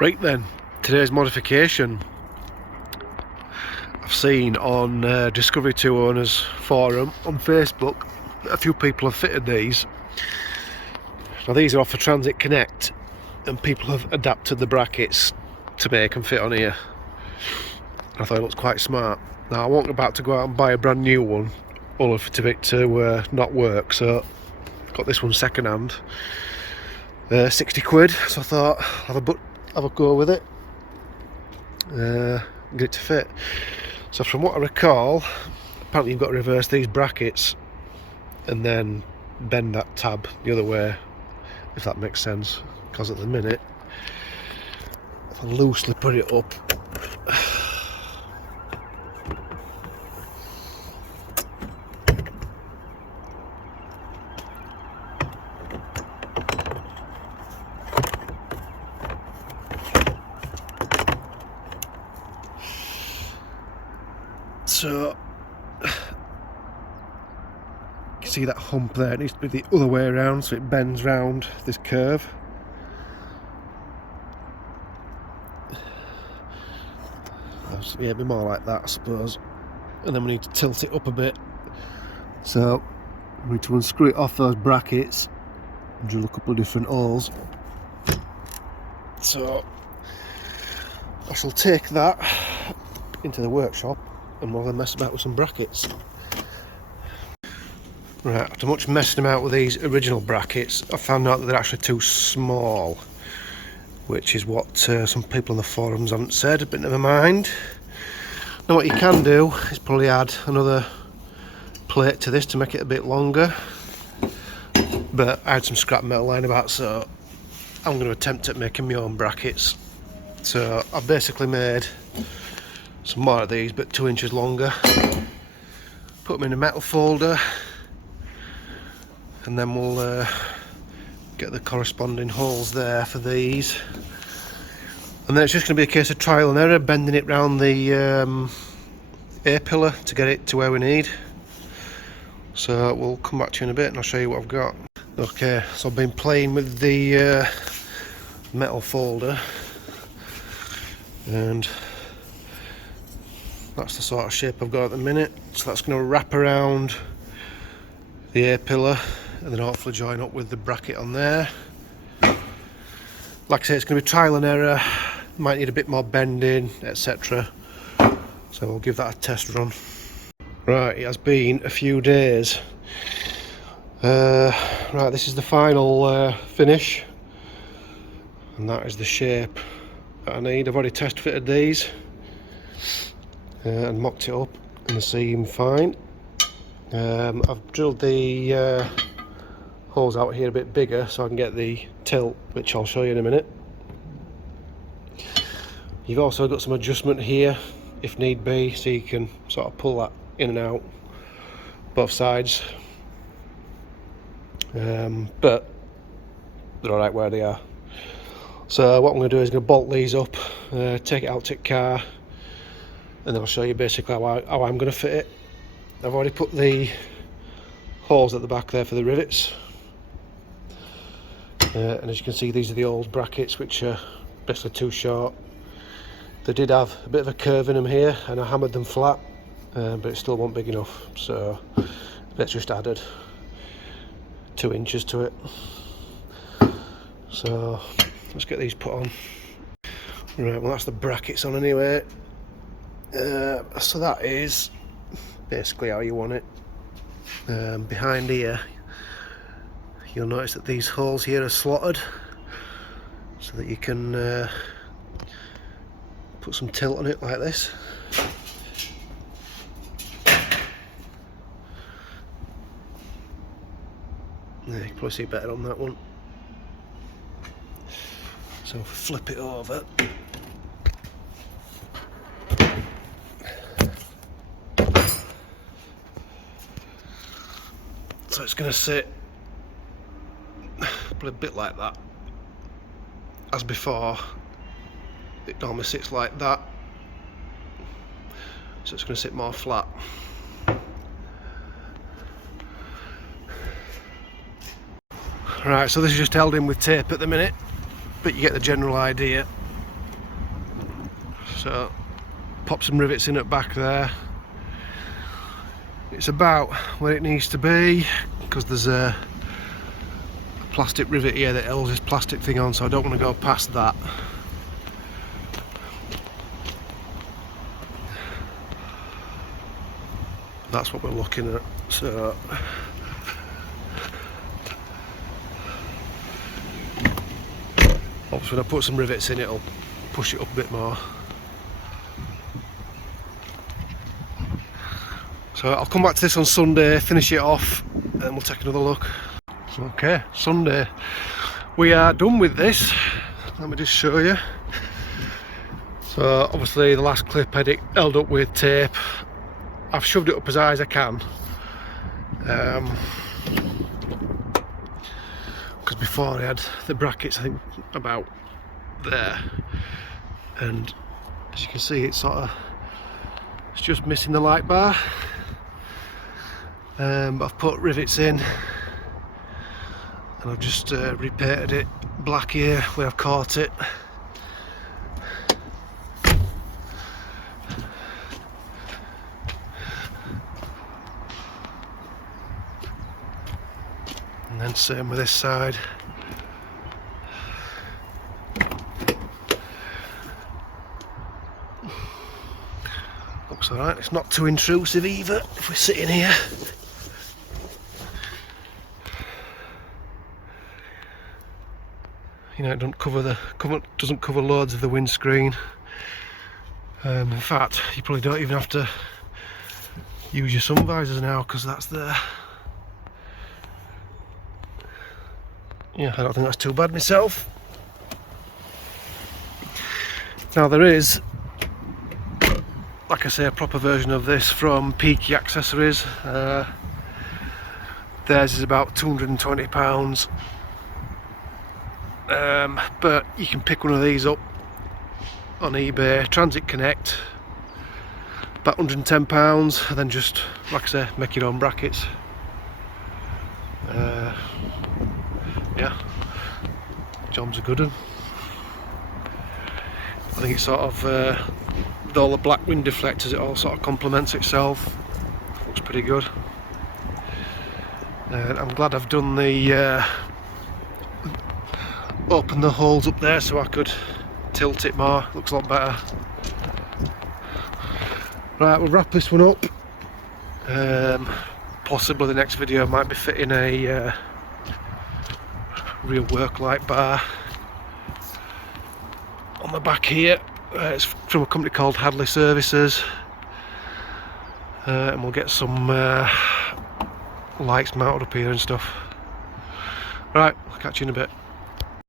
Right then, today's modification I've seen on Discovery 2 Owners forum on Facebook. A few people have fitted these. Now these are off the Transit Connect and people have adapted the brackets to make them fit on here. I thought it looks quite smart. Now I wasn't about to go out and buy a brand new one only for it to not work, so I've got this one second hand. 60 quid, so I thought I'll have a go with it. Get it to fit. So from what I recall, apparently you've got to reverse these brackets and then bend that tab the other way, if that makes sense, because at the minute if I loosely put it up, so you can see that hump there. It needs to be the other way around so it bends round this curve. Yeah, it'd be more like that I suppose, and then we need to tilt it up a bit, so we need to unscrew it off those brackets and drill a couple of different holes. So I shall take that into the workshop and we'll then mess about with some brackets. Right, after much messing about with these original brackets, I found out that they're actually too small, which is what some people on the forums haven't said, but never mind. Now what you can do is probably add another plate to this to make it a bit longer, but I had some scrap metal lying about, so I'm going to attempt at making my own brackets. So I've basically made some more of these, but 2 inches longer. Put them in a metal folder, and then we'll get the corresponding holes there for these. And then it's just going to be a case of trial and error, bending it round the A-pillar to get it to where we need. So we'll come back to you in a bit and I'll show you what I've got. Okay, so I've been playing with the metal folder, and that's the sort of shape I've got at the minute. So that's going to wrap around the A-pillar and then hopefully join up with the bracket on there. Like I say, it's going to be trial and error, might need a bit more bending, etc. So we'll give that a test run. Right, it has been a few days. Right, this is the final finish, and that is the shape that I need. I've already test fitted these and mocked it up, and they seem fine. I've drilled the holes out here a bit bigger so I can get the tilt, which I'll show you in a minute. You've also got some adjustment here if need be, so you can sort of pull that in and out both sides, but they're alright where they are. So what I'm going to do is I'm going to bolt these up, take it out to the car, and then I'll show you basically how I'm going to fit it. I've already put the holes at the back there for the rivets, and as you can see, these are the old brackets which are basically too short. They did have a bit of a curve in them here and I hammered them flat, but it still wasn't big enough, so let's just added 2 inches to it. So let's get these put on. Right, well that's the brackets on anyway. So that is basically how you want it. Behind here you'll notice that these holes here are slotted so that you can put some tilt on it like this. Yeah, you can probably see better on that one. So if we flip it over, so it's going to sit probably a bit like that. As before, it normally sits like that, so it's going to sit more flat. Right, so this is just held in with tape at the minute, but you get the general idea. So pop some rivets in at back there. It's about where it needs to be, because there's a plastic rivet here that holds this plastic thing on, so I don't want to go past that. That's what we're looking at. So obviously when I put some rivets in, it'll push it up a bit more. So I'll come back to this on Sunday, finish it off, and we'll take another look. Okay, Sunday. We are done with this. Let me just show you. So obviously the last clip had it held up with tape. I've shoved it up as high as I can. Because before I had the brackets, I think about there. And as you can see, it's just missing the light bar. But I've put rivets in, and I've just repainted it black here where I've caught it. And then same with this side. Looks alright, it's not too intrusive either if we're sitting here. You know, it doesn't cover loads of the windscreen. In fact, you probably don't even have to use your sun visors now, because that's there. Yeah, I don't think that's too bad myself. Now there is, like I say, a proper version of this from Peaky Accessories. Theirs is about £220. But you can pick one of these up on eBay, Transit Connect, about £110, and then just, like I say, make your own brackets. Yeah, job's a good one. I think it's sort of, with all the black wind deflectors, it all sort of complements itself. Looks pretty good. I'm glad I've done the open the holes up there so I could tilt it more. Looks a lot better. Right, we'll wrap this one up. Possibly the next video might be fitting a real work light bar on the back here. It's from a company called Hadley Services, and we'll get some lights mounted up here and stuff. Right, I'll catch you in a bit.